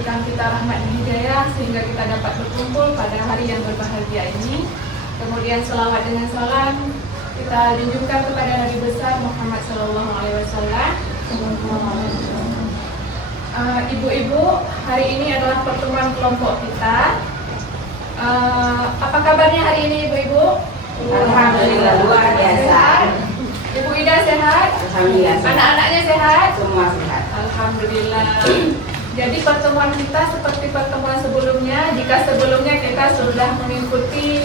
memberikan kita rahmat dan hidayah sehingga kita dapat berkumpul pada hari yang berbahagia ini. Kemudian selawat dengan salam kita junjungkan kepada Nabi besar Muhammad Sallallahu Alaihi Wasallam. Ibu-ibu, hari ini adalah pertemuan kelompok kita. Apa kabarnya hari ini ibu-ibu? Alhamdulillah luar biasa. Ibu Ida sehat? Alhamdulillah. Anak-anaknya sehat? Semua sehat. Alhamdulillah. Jadi pertemuan kita seperti pertemuan sebelumnya. Jika sebelumnya kita sudah mengikuti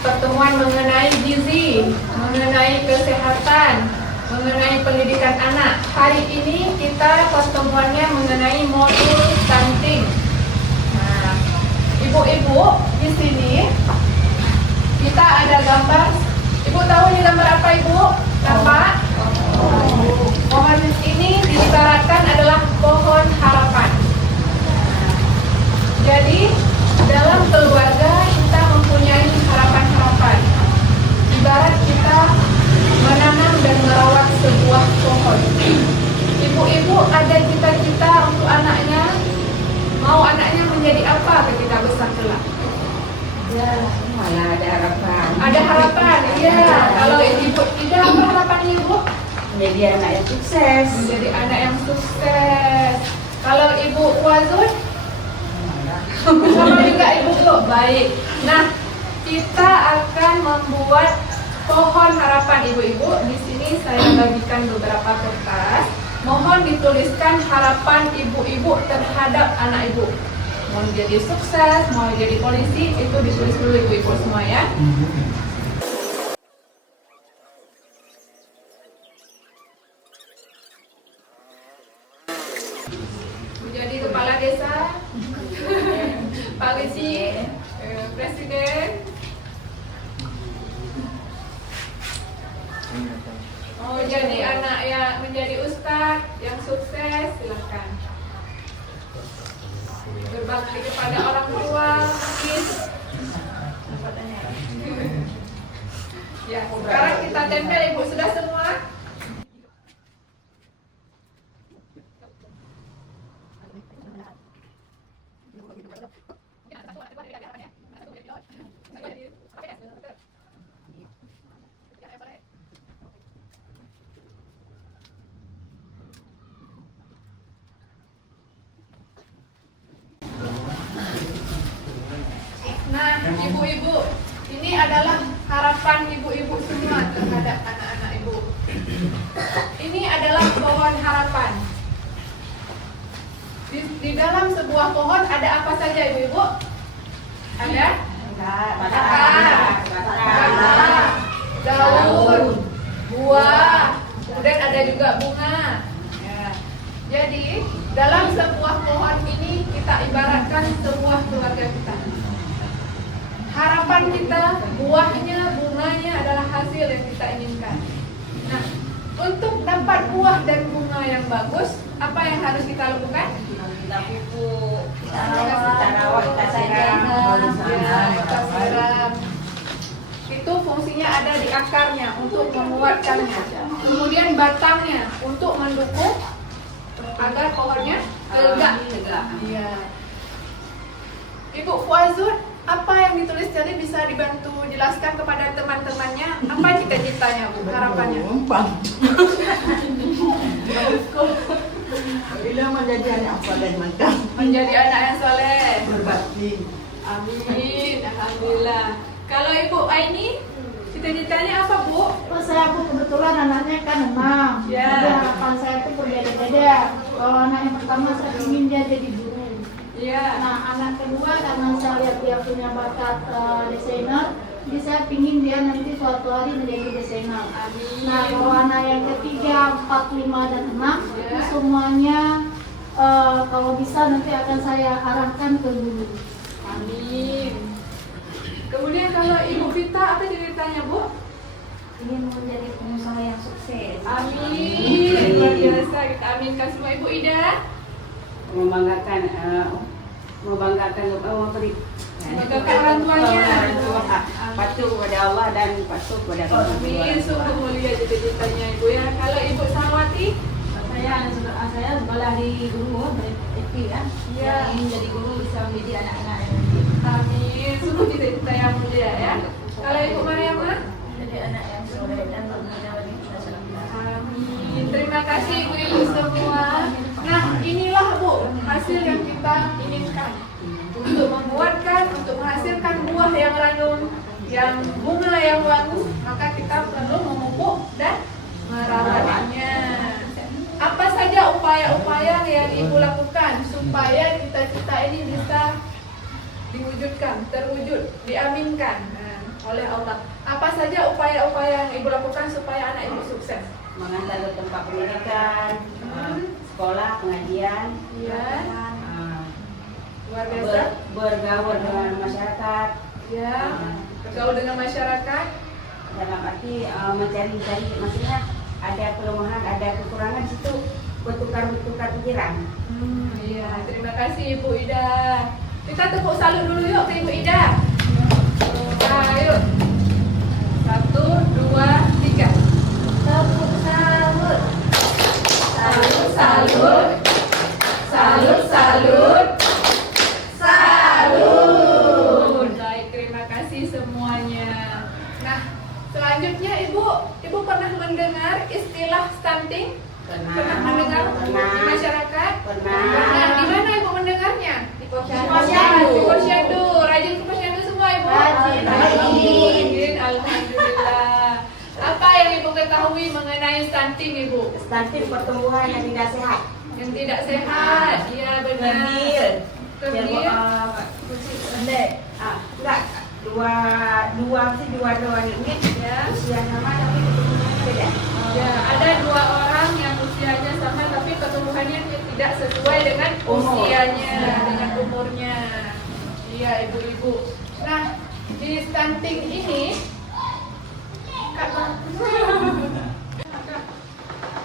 pertemuan mengenai gizi, mengenai kesehatan, mengenai pendidikan anak. Hari ini kita pertemuannya mengenai modul stunting. Nah, ibu-ibu di sini kita ada gambar. Ibu tahu ini gambar apa ibu? Nampak? Pohon ini diibaratkan adalah pohon harapan. Jadi dalam keluarga kita mempunyai harapan-harapan. Ibarat kita menanam dan merawat sebuah pohon. Ibu-ibu ada cita-cita untuk anaknya. Mau anaknya menjadi apa ketika besar kelak? Ya, malah ada harapan. Ada harapan, iya. Kalau ibu tidak apa harapannya ibu? Menjadi anak yang sukses. Menjadi anak yang sukses. Kalau ibu Wazun? Sama juga ibu tuh. Baik. Nah, kita akan membuat pohon harapan ibu-ibu. Di sini saya bagikan beberapa kertas. Mohon dituliskan harapan ibu-ibu terhadap anak ibu. Mau jadi sukses, mau jadi polisi, itu ditulis dulu ibu-ibu semua ya. Menjadi kepala desa, Pak Lisi, Presiden. Mau jadi anak yang menjadi ustadz yang sukses, silahkan. Berbakti kepada orang tua, mungkin. Ya, sekarang kita tempel ibu sudah semua. Nah, ibu-ibu, ini adalah harapan ibu-ibu semua terhadap anak-anak ibu. Ini adalah pohon harapan. Di dalam sebuah pohon ada apa saja ibu-ibu? Ada? Batang, daun, buah, kemudian ada juga bunga. Ya. Jadi, dalam sebuah pohon ini kita ibaratkan sebuah keluarga kita. Harapan kita, buahnya, bunganya adalah hasil yang kita inginkan. Nah, untuk dapat buah dan bunga yang bagus, apa yang harus kita lakukan? Kita pupuk, kita rawat, kita siram. Ya, kita siram. Itu fungsinya ada di akarnya untuk menguatkannya. Kemudian batangnya untuk mendukung agar pohonnya tegak. Iya. Ibu Fuazun, apa yang ditulis tadi bisa dibantu jelaskan kepada teman-temannya? Apa cita-citanya, Bu? Harapannya? Bila menjadi anak soleh mantap. Menjadi anak yang soleh. Berbakti. Amin. Alhamdulillah. Kalau Ibu Aini, cita-citanya apa, Bu? Oh, aku kebetulan anaknya kan 6. Ya. Jadi harapan saya itu berbeda-beda. Kalau anak yang pertama saya ingin dia jadi guru. Iya. Nah, anak kedua karena saya lihat dia punya bakat desainer, jadi saya ingin dia nanti suatu hari menjadi desainer. Amin. Nah, kalau anak yang ketiga, 4, 5, dan 6, Ya. itu semuanya kalau bisa nanti akan saya arahkan ke guru. Amin. Kemudian kalau Ibu Vita, apa ceritanya, Bu? Ingin menjadi pengusaha yang sukses. Amin. Luar biasa, kita aminkan semua. Ibu Ida, Membanggakan memberi membanggakan orang tuanya. patuh kepada Allah dan patuh kepada orang tua. Amin. Sungguh mulia cita-citanya Ibu ya. Kalau Ibu Sarwati, Saya Saya sekolah di guru, FP kan. Iya. Ingin jadi guru bisa mendidik anak-anak. Amin. Sungguh cita-cita yang mulia ya. Kalau Ibu Mariamah? Jadi anak yang soleh dan berbudi masyarakat. Amin. Terima kasih Ibu-ibu semua. Nah, inilah Bu hasil yang kita inginkan. Untuk membuatkan, untuk menghasilkan buah yang ranum, yang bunga yang wangi, maka kita perlu memupuk dan merawatnya. Apa saja upaya-upaya yang Ibu lakukan supaya cita-cita ini bisa diwujudkan, terwujud, diaminkan oleh Allah? Apa saja upaya-upaya yang Ibu lakukan supaya anak Ibu sukses? Mengantar ke tempat pendidikan, sekolah, pengajian, Ya, ah, luar biasa. bergaul dengan masyarakat, Ya, bergaul dengan masyarakat. dalam arti mencari-cari, maksudnya ada kelemahan, ada kekurangan di situ, bertukar pikiran. Iya, terima kasih Ibu Ida. Kita tepuk salut dulu yuk ke Ibu Ida. Ayo. 1, 2, 3. Tepuk salut. Salut, salut. Salut, salut. Salut. Baik, terima kasih semuanya. Nah, selanjutnya Ibu pernah mendengar istilah stunting? Pernah mendengar di masyarakat? Pernah. Di mana Ibu mendengarnya? Di Posyandu. Di Posyandu. Rajin ke Posyandu semua Ibu? Rajin. Rajin. Alhamdulillah. Apa yang Ibu ketahui mengenai stunting Ibu? Stunting pertumbuhan yang tidak sehat. Yang tidak sehat. Iya benar. Kerdil. Kerdil. Pendek. Enggak. Dua unit. Ya. Usia sama tapi pertumbuhannya beda. Ya, ada 2 orang yang usianya sama tapi ketumbuhannya tidak sesuai dengan Umur. usianya, dengan umurnya. Iya, Ibu-ibu. Nah, di stunting ini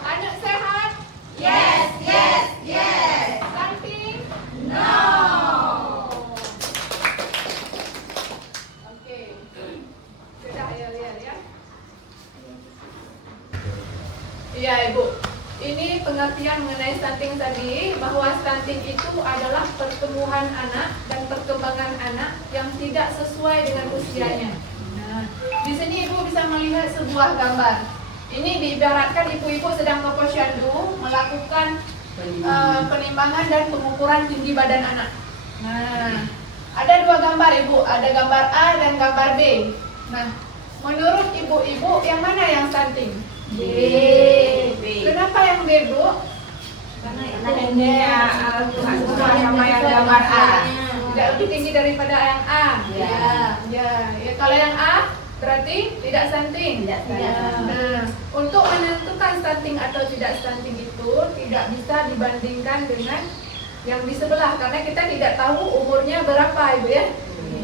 anak sehat? Yes, yes, yes. Stunting? No. Oke. Sudah ya, lihat ya. Iya Ibu, ini pengertian mengenai stunting tadi, bahwa stunting itu adalah pertumbuhan anak dan perkembangan anak yang tidak sesuai dengan usianya. Nah, di sini Ibu bisa melihat sebuah gambar. Ini diibaratkan ibu-ibu sedang ke posyandu melakukan penimbangan dan pengukuran tinggi badan anak. Nah, ada 2 gambar Ibu, ada gambar A dan gambar B. Nah, menurut ibu-ibu yang mana yang stunting? B. Kenapa yang B, Bu? Karena ini sama yang gambar A. Tidak lebih tinggi daripada yang A. Ya. Ya. Kalau yang A berarti tidak stunting. Tidak stunting. Nah, untuk menentukan stunting atau tidak stunting itu tidak bisa dibandingkan dengan yang di sebelah karena kita tidak tahu umurnya berapa Ibu ya.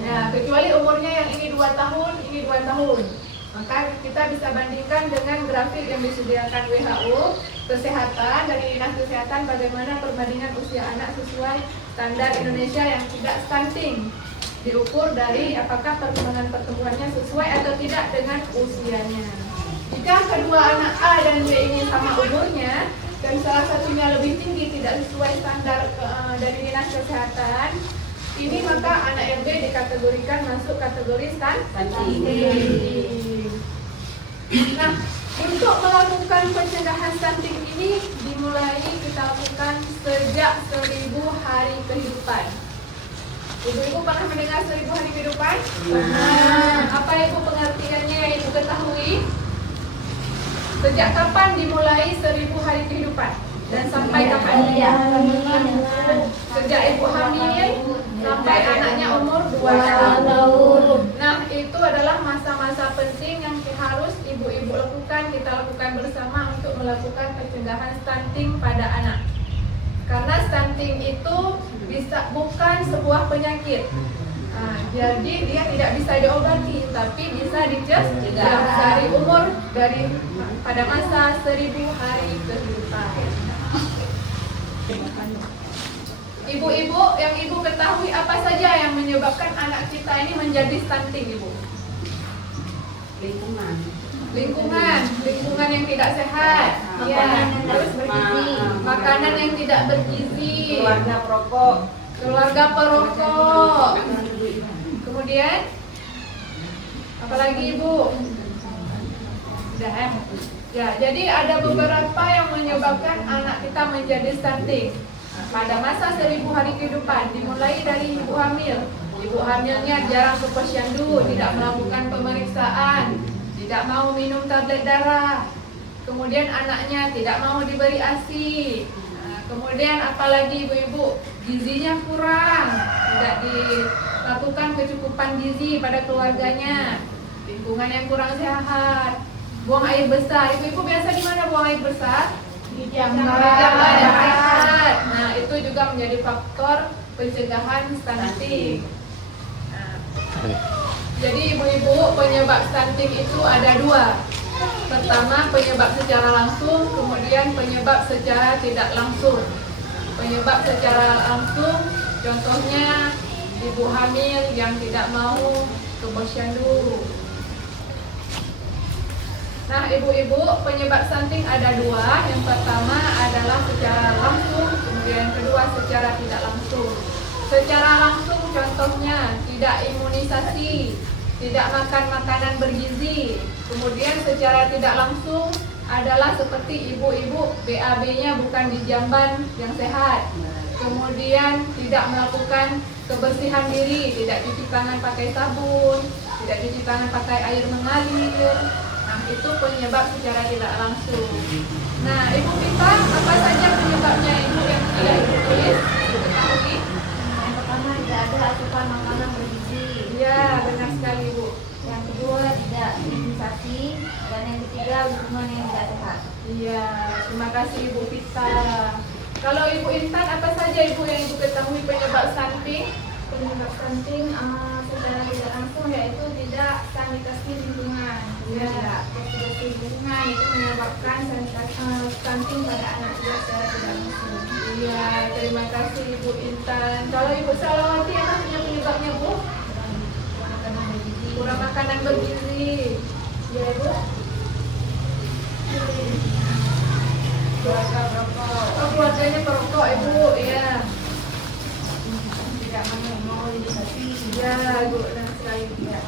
Nah, kecuali umurnya yang ini 2 tahun, ini 2 tahun. Maka kita bisa bandingkan dengan grafik yang disediakan WHO Kesehatan dari Dinas Kesehatan bagaimana perbandingan usia anak sesuai standar Indonesia yang tidak stunting. Diukur dari apakah perkembangan pertumbuhannya sesuai atau tidak dengan usianya. Jika kedua anak A dan B ini sama umurnya dan salah satunya lebih tinggi tidak sesuai standar dari Dinas Kesehatan, ini maka anak yang B dikategorikan masuk kategori stunting. Nah, untuk melakukan pencegahan stunting ini dimulai kita lakukan sejak 1000 hari kehidupan. Ibu-ibu pernah mendengar 1000 hari kehidupan? Nah, apa Ibu pengertiannya yang Ibu ketahui? Sejak kapan dimulai 1000 hari kehidupan? Dan sampai kapan? Sejak Ibu hamil sampai anaknya umur 2 tahun. Nah, itu adalah masa-masa penting yang harus ibu-ibu lakukan, kita lakukan bersama untuk melakukan pencegahan stunting pada anak. Karena stunting itu bukan sebuah penyakit. Nah, jadi dia tidak bisa diobati, tapi bisa dicegah dari pada masa 1000 hari kehidupan. Ibu-ibu, yang Ibu ketahui apa saja yang menyebabkan anak kita ini menjadi stunting, Ibu? Lingkungan. lingkungan yang tidak sehat. Ya, terus makanan yang tidak bergizi, keluarga perokok. Kemudian apalagi Ibu? Sudah ya? Ya, jadi ada beberapa yang menyebabkan anak kita menjadi stunting. Pada masa 1000 hari kehidupan, dimulai dari ibu hamil. Ibu hamilnya jarang ke posyandu, tidak melakukan pemeriksaan, tidak mau minum tablet darah. Kemudian anaknya tidak mau diberi ASI. Kemudian apalagi ibu-ibu, gizinya kurang, tidak dilakukan kecukupan gizi pada keluarganya. Lingkungan yang kurang sehat, buang air besar. Ibu-ibu biasa di mana buang air besar? Di Jamban yang sehat. Nah, itu juga menjadi faktor pencegahan stunting. Nah, jadi ibu-ibu, penyebab stunting itu ada 2. Pertama, penyebab secara langsung, kemudian penyebab secara tidak langsung. Penyebab secara langsung, contohnya ibu hamil yang tidak mau ke posyandu. Nah, ibu-ibu, penyebab stunting ada 2. Yang pertama adalah secara langsung, kemudian yang kedua secara tidak langsung. Secara langsung contohnya tidak imunisasi, tidak makan makanan bergizi. Kemudian secara tidak langsung adalah seperti ibu-ibu BAB-nya bukan di jamban yang sehat. Kemudian tidak melakukan kebersihan diri, tidak cuci tangan pakai sabun, tidak cuci tangan pakai air mengalir. Nah, itu penyebab secara tidak langsung. Nah, Ibu Pita, apa saja penyebabnya Ibu yang tidak Ibu tulis? Ketahui? Yang pertama, tidak ada asupan makanan bergizi. Ya, benar sekali Ibu. Yang kedua, tidak imunisasi. Dan yang ketiga, lingkungan yang tidak sehat. Iya, terima kasih Ibu Pita. Kalau Ibu Intan, apa saja Ibu yang Ibu ketahui penyebab stunting? Penyebab stunting secara tidak langsung yaitu tidak sanitasi lingkungan. Ya. Bersih lingkungan itu menyebabkan stunting pada anak juga secara tidak langsung. Iya, terima kasih Ibu Intan. Kalau Ibu Salawati, apa penyebabnya Bu? Kurang makanan bergizi. Ya Ibu. Keluarga perokok. Oh, keluarganya perokok Ibu, ya. Tidak mau imunisasi. Ya, Ibu, dan sekali ya.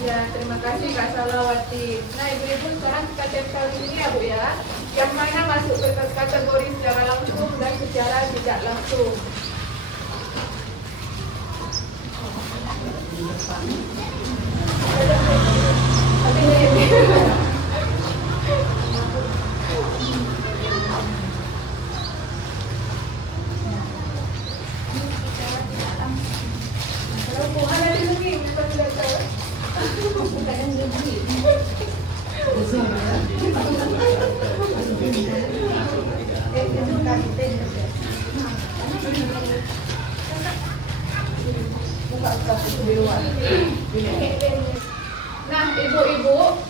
Ya, terima kasih Kak Salawati. Nah, ibu-ibu sekarang kita cek kali ini ya Bu ya. Yang mana masuk ke kategori secara langsung dan secara tidak langsung. Kalau Tuhan ada lagi, kita tidak tahu. Kadang gizi. Nah, ibu-ibu,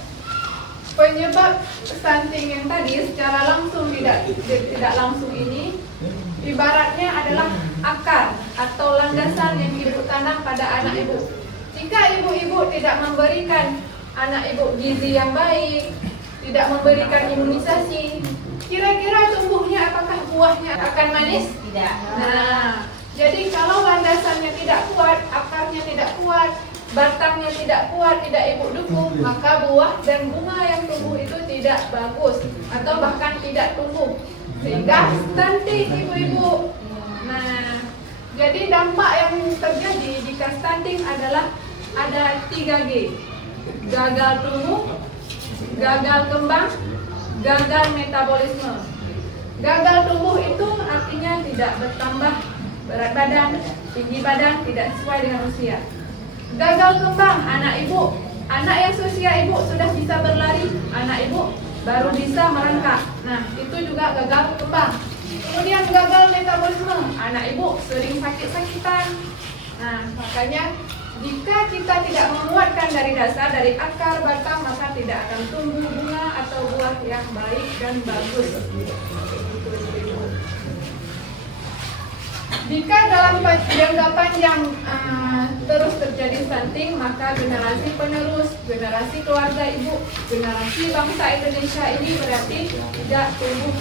penyebab stunting yang tadi secara langsung tidak langsung ini ibaratnya adalah akar atau landasan yang ibu tanam pada anak ibu. Jika ibu-ibu tidak memberikan anak ibu gizi yang baik, tidak memberikan imunisasi, kira-kira tumbuhnya apakah buahnya akan manis? Tidak. Nah, jadi kalau landasannya tidak kuat, akarnya tidak kuat, batangnya tidak kuat, tidak ibu dukung, maka buah dan bunga yang tumbuh itu tidak bagus atau bahkan tidak tumbuh, sehingga stunting ibu-ibu. Nah, jadi dampak yang terjadi jika stunting adalah ada 3G: gagal tumbuh, gagal kembang, gagal metabolisme. Gagal tumbuh itu artinya tidak bertambah berat badan, tinggi badan, tidak sesuai dengan usia. Gagal kembang, anak yang seusia ibu sudah bisa berlari, anak ibu baru bisa merangkak. Nah, itu juga gagal kembang. Kemudian gagal metabolisme, anak ibu sering sakit-sakitan. Nah, makanya jika kita tidak menguatkan dari dasar, dari akar, batang, maka tidak akan tumbuh bunga atau buah yang baik dan bagus. Jika dalam jangka panjang terus terjadi stunting, maka generasi penerus, generasi keluarga ibu, generasi bangsa Indonesia ini berarti tidak tumbuh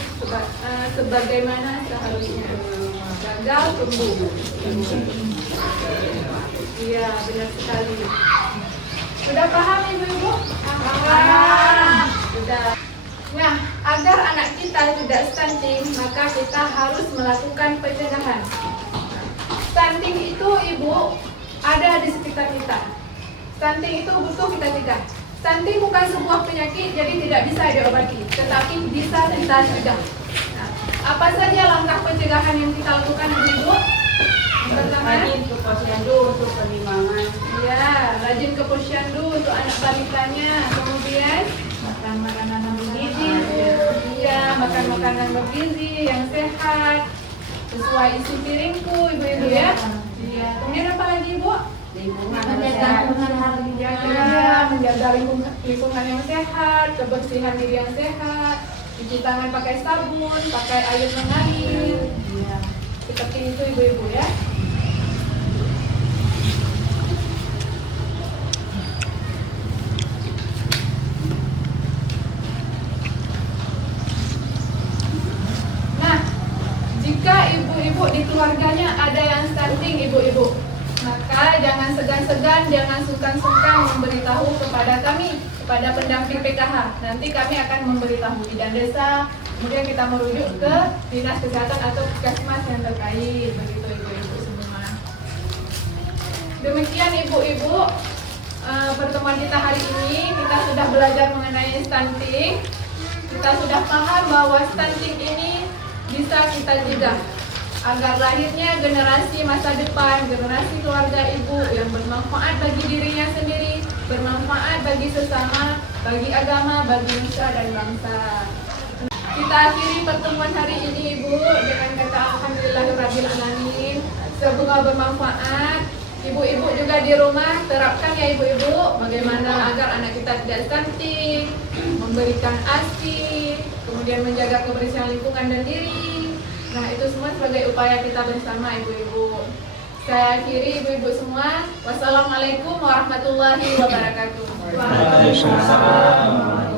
sebagaimana seharusnya. Gagal tumbuh. Iya, benar sekali. Sudah paham ibu-ibu? Paham. Sudah. Nah, agar anak kita tidak stunting, maka kita harus melakukan pencegahan. Stunting itu ibu ada di sekitar kita. Stunting itu butuh kita cegah. Stunting bukan sebuah penyakit, jadi tidak bisa diobati, tetapi bisa kita cegah. Nah, apa saja langkah pencegahan yang kita lakukan ibu? Pertama, Rajin ke posyandu untuk perlimbangan. ya, rajin ke posyandu untuk anak balitanya. Kemudian makan makanan bergizi, ya, makan makanan bergizi yang sehat sesuai isi piringku, ibu-ibu ya. Iya. Kemudian apa lagi ibu? Lingkungan Menjaga sehat. lingkungan harus Menjaga lingkungan yang sehat, kebersihan diri yang sehat, cuci tangan pakai sabun, pakai air mengalir. Iya. Seperti itu ibu-ibu ya. Nah, jika ibu-ibu di keluarganya ada yang stunting ibu-ibu, maka jangan segan-segan, jangan sungkan-sungkan memberitahu kepada kami, kepada pendamping PKH. Nanti kami akan memberitahu bidan desa, kemudian kita merujuk ke dinas kesehatan atau puskesmas yang terkait, begitu ibu-ibu semua. Demikian ibu-ibu, pertemuan kita hari ini kita sudah belajar mengenai stunting. Kita sudah paham bahwa stunting ini bisa kita cegah agar lahirnya generasi masa depan, generasi keluarga ibu yang bermanfaat bagi dirinya sendiri, bermanfaat bagi sesama, bagi agama, bagi nusa dan bangsa. Kita akhiri pertemuan hari ini ibu dengan kata alhamdulillahirrabbilalamin. Semoga bermanfaat. Ibu-ibu juga di rumah terapkan ya ibu-ibu bagaimana agar anak kita tidak stunting, memberikan ASI, kemudian menjaga kebersihan lingkungan dan diri. Nah, itu semua sebagai upaya kita bersama ibu-ibu. Saya akhiri ibu-ibu semua. Wassalamualaikum warahmatullahi wabarakatuh. Waalaikumsalam.